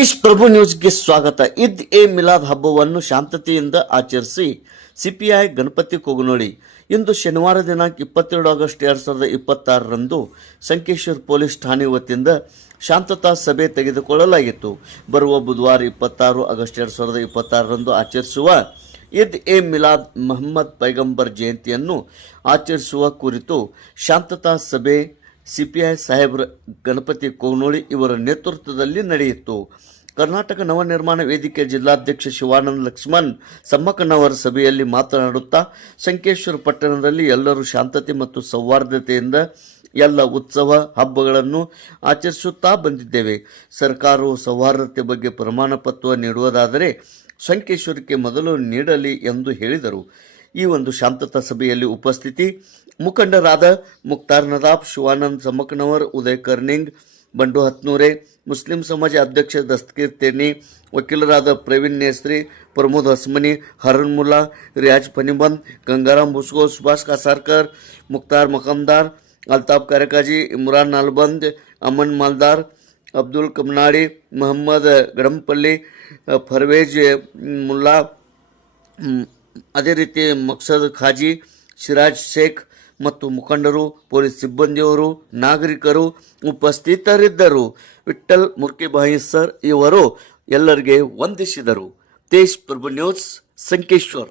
ದೇಶ್ ಪ್ರಭು ನ್ಯೂಸ್ಗೆ ಸ್ವಾಗತ. ಈದ್ ಎ ಮಿಲಾದ್ ಹಬ್ಬವನ್ನು ಶಾಂತತೆಯಿಂದ ಆಚರಿಸಿ ಸಿಪಿಐ ಗಣಪತಿ ಕೊಗನೊಳಿ ಇಂದು ಶನಿವಾರ ದಿನಾಂಕ 22 ಆಗಸ್ಟ್ 2026ರಂದು ಸಂಕೇಶ್ವರ್ ಪೊಲೀಸ್ ಠಾಣೆ ವತಿಯಿಂದ ಶಾಂತತಾ ಸಭೆ ತೆಗೆದುಕೊಳ್ಳಲಾಗಿತ್ತು. ಬರುವ ಬುಧವಾರ 26 ಆಗಸ್ಟ್ 2026ರಂದು ಆಚರಿಸುವ ಈದ್ ಎ ಮಿಲಾದ್ ಮೊಹಮ್ಮದ್ ಪೈಗಂಬರ್ ಜಯಂತಿಯನ್ನು ಆಚರಿಸುವ ಕುರಿತು ಶಾಂತತಾ ಸಭೆ ಸಿಪಿಐ ಸಾಹೇಬ್ರ ಗಣಪತಿ ಕೊಗನೊಳಿ ಇವರ ನೇತೃತ್ವದಲ್ಲಿ ನಡೆಯಿತು. ಕರ್ನಾಟಕ ನವನಿರ್ಮಾಣ ವೇದಿಕೆ ಜಿಲ್ಲಾಧ್ಯಕ್ಷ ಶಿವಾನಂದ ಲಕ್ಷ್ಮಣ್ ಸಮ್ಮಕ್ಕನವರ ಸಭೆಯಲ್ಲಿ ಮಾತನಾಡುತ್ತಾ, ಸಂಕೇಶ್ವರ ಪಟ್ಟಣದಲ್ಲಿ ಎಲ್ಲರೂ ಶಾಂತತೆ ಮತ್ತು ಸೌಹಾರ್ದತೆಯಿಂದ ಎಲ್ಲ ಉತ್ಸವ ಹಬ್ಬಗಳನ್ನು ಆಚರಿಸುತ್ತಾ ಬಂದಿದ್ದೇವೆ. ಸರ್ಕಾರವು ಸೌಹಾರ್ದತೆ ಬಗ್ಗೆ ಪ್ರಮಾಣ ಪತ್ರ ನೀಡುವುದಾದರೆ ಸಂಕೇಶ್ವರಕ್ಕೆ ಮೊದಲು ನೀಡಲಿ ಎಂದು ಹೇಳಿದರು. ಈ ಒಂದು ಶಾಂತತಾ ಸಭೆಯಲ್ಲಿ ಉಪಸ್ಥಿತಿ ಮುಖಂಡರಾದ ಮುಕ್ತಾರ್ ನದಾಫ್, ಶಿವಾನಂದ್ ಸಮ್ಮಕ್ಕನವರ್, ಉದಯ್ ಕರ್ನಿಂಗ್, ಬಂಡು ಹತ್ನೂರೆ, ಮುಸ್ಲಿಂ ಸಮಾಜ ಅಧ್ಯಕ್ಷ ದಸ್ತಗೀರ್ ತೇರ್ನಿ, ವಕೀಲರಾದ ಪ್ರವೀಣ್ ನೇಸ್ರಿ, ಪ್ರಮೋದ್ ಹಸ್ಮನಿ, ಹರನ್ ಮುಲ್ಲಾ, ರಿಯಾಜ್ ಫನಿಬಂದ್, ಗಂಗಾರಾಮ್ ಭುಸ್ಗೋ, ಸುಭಾಷ್ ಕಾಸಾರ್ಕರ್, ಮುಕ್ತಾರ್ ಮಕಂದಾರ್, ಅಲ್ತಾಫ್ ಕಾರೆಕಾಜಿ, ಇಮ್ರಾನ್ ನಾಲ್ಬಂದ್, ಅಮನ್ ಮಾಲ್ದಾರ್, ಅಬ್ದುಲ್ ಕಮ್ನಾಡಿ, ಮೊಹಮ್ಮದ್ ಗಡಂಪಲ್ಲಿ, ಫರ್ವೇಜ್ ಮುಲ್ಲಾ, ಅದೇ ರೀತಿ ಮಕ್ಸದ್ ಖಾಜಿ, ಸಿರಾಜ್ ಶೇಖ್ ಮತ್ತು ಮುಖಂಡರು, ಪೊಲೀಸ್ ಸಿಬ್ಬಂದಿಯವರು, ನಾಗರಿಕರು ಉಪಸ್ಥಿತರಿದ್ದರು. ವಿಠ್ಠಲ್ ಮುರ್ಕಿಬಾಯಿ ಸರ್ ಇವರು ಎಲ್ಲರಿಗೆ ವಂದಿಸಿದರು. ದೇಶ್ ಪ್ರಭು ನ್ಯೂಸ್, ಸಂಕೇಶ್ವರ್.